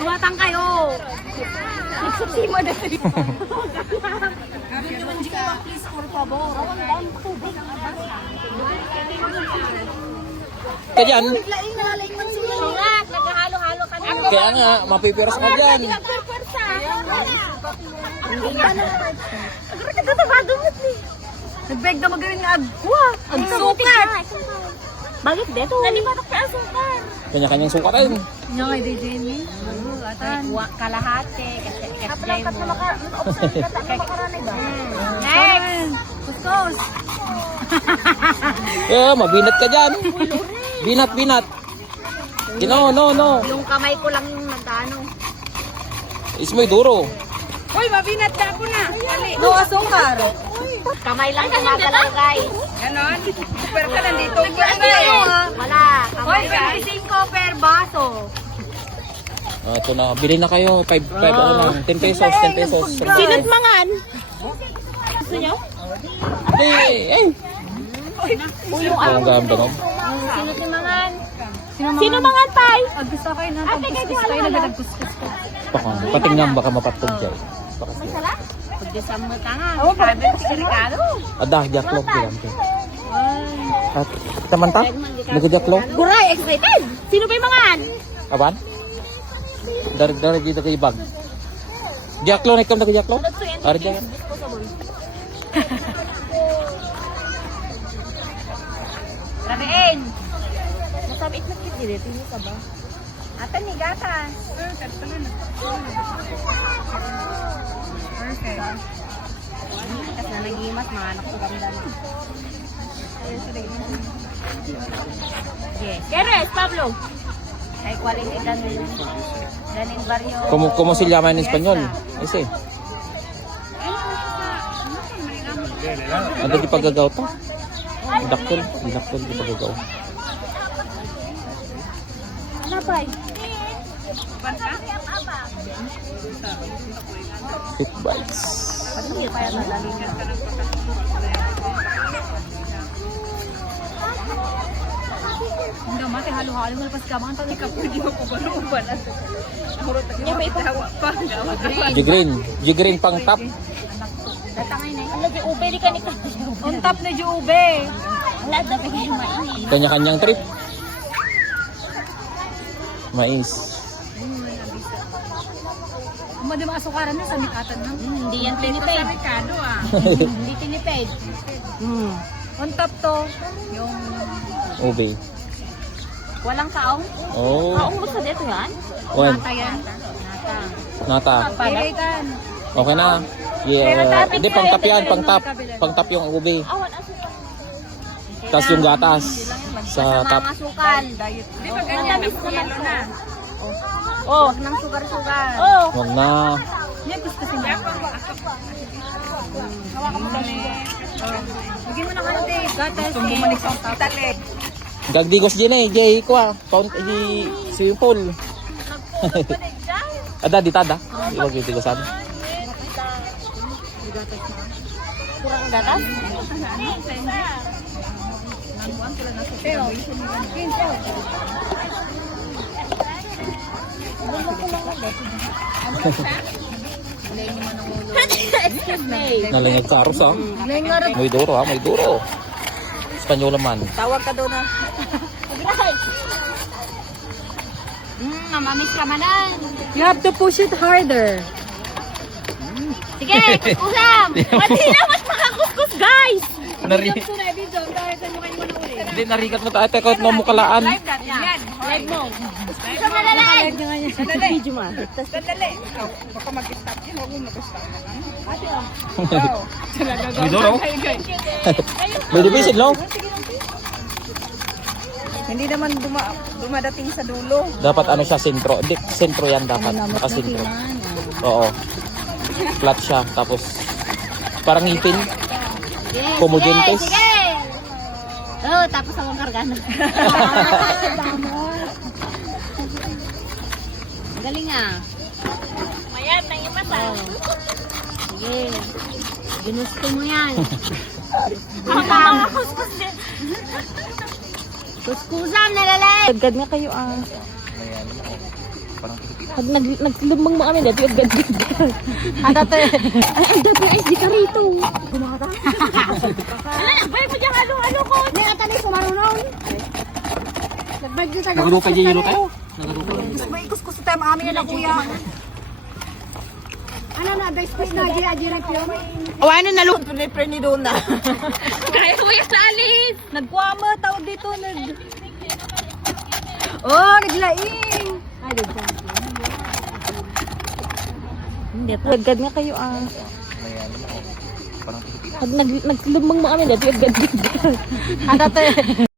Tuwatang kayo. Nagsasima na kayo. Please, por favor. Kaya dyan, Naghahalo-halo kami. kaya nga, mapipiras ka dyan. Nagbeg na magaling nga agwa. Ang sukar. Bakit dito? Nalimatok pa ang sukar. Kanya-kanyang suka rin. Nga kay DJ ni. Kalahati. Kasi jay mo. Next! Kustos! Eh, mabinat ka dyan. Binat. No. Yung kamay ko lang yung nagano. Ismoy duro. Uy, mabinat ka ako na. No asukar. Kamay lang gumagalaw, guys. Ganon? Super ka nandito. Wala. Kamay, guys. 25 per baso. Ito na, bilhin na kayo. 5 ano lang. 10 pesos. Sinot mangan? Gusto nyo? Eh. Ang ganda no? Sinot ni mangan? Sino mangan, tay? Gusto kayo na pagkuskus kayo, nagdagkuskus ko. Patingnan baka mapatog dyan. May sala? Pagdasam mo ka nga. Sabi si Ricardo. Adah, jaklog yan. At tamanta? Nagjaklog? Guray, excited! Sino ba yung mangan? Aban? Dari dito kay bag. Jaklog na ikaw nagjaklog? Ari dyan. Rabiin! Masabit na kit dito. Tingin ka ba? Atan ni gatas. Perfect. Kasi na nagimas, mga anak ko gamdan. Yes. Keres, Pablo. Ay, quality danin barrio. ¿Cómo se llama en español? Ese. Ano di pagagaw to? Daktil di pagagaw. Ano ba? Fit bites. Hindi mati halo-halo mo pas kabang tali ka pwede mo ko ba na. Niya may itawa pa. Jigreen pang top. Datangay na. Ano di ube di ka ni ka. On top na ube. Wala dapat kayo mainit. Kanya-kanyang trip. Mais. Mo di maasukaran na sa mikatan na. Hindi yan tinipid. Ricardo Hindi tinipid. On top to yung Ube. Walang kaong? Oh. Kaong mo sa dito yan? Wen. tayan. Nata. Pilitan. Okay na. Yeah. Hindi pang tap yan, pang tap. Pang tap yung ube. Ah, wala sa Tapos yung gatas sa tap. mga sukal. Di ba ganyan na na. Oh, wag nang sugar-sugar. Oh. Huwag na. Niya gusto siya. Hawakan mo dali. Bigyan mo na ka natin. Gatas. Bumalik sa tali. Gagdigos din eh. Jay ko ah. Pound di swimming pool. Ada di tada. Iwag yung tigosan. Kurang gatas? Excuse me. Nalingag sa aros ah. May duro ah. May duro. Espanyol naman. Tawag ka doon na. Mamamis ka manan. You have to push it harder. Sige, kuskusam. Pati na mas makakuskus, guys. Hindi narigat mo tayo. Teka, no mo kalaan. Live mo. Kuskusam na lalay. Video mo. Baka mag-stop yun. Huwag mo mag-stop. May duro. May division no? Hindi naman dumadating sa dulo. Dapat ano siya, sentro. Hindi, sentro yan dapat. Nakasentro. Oo. Flat siya. Tapos, parang ngipin. Homogentes. Sige. Oh, tapos ako kargano. Galing ah. Mayat, nang imata. Sige. Ginusto mo yan. Kuskus din. Kuskusan, nalalay. Agad nga kayo ah. Pag naglumang mo kami dati, yung ganda. Adate. Ay, dati SD ka rito. Bay mo dyan, halo-halo ko. Hindi, atali, sumarunaw. Nagbay dyan tayo. Nagarupay dyan yun tayo. Nagarupay. May ikus-kus tayo mga amin na kuya. Ano na, best friend na, gira-gira yun. O ano na luto ni Preni doon na. Kaya ko yung salis. Nagkwama, tawag dito. Oh, naglaing. Ay, Hindi, agad nga kayo ah. Pag naglumang mo kami dati, yung ganda. Adate.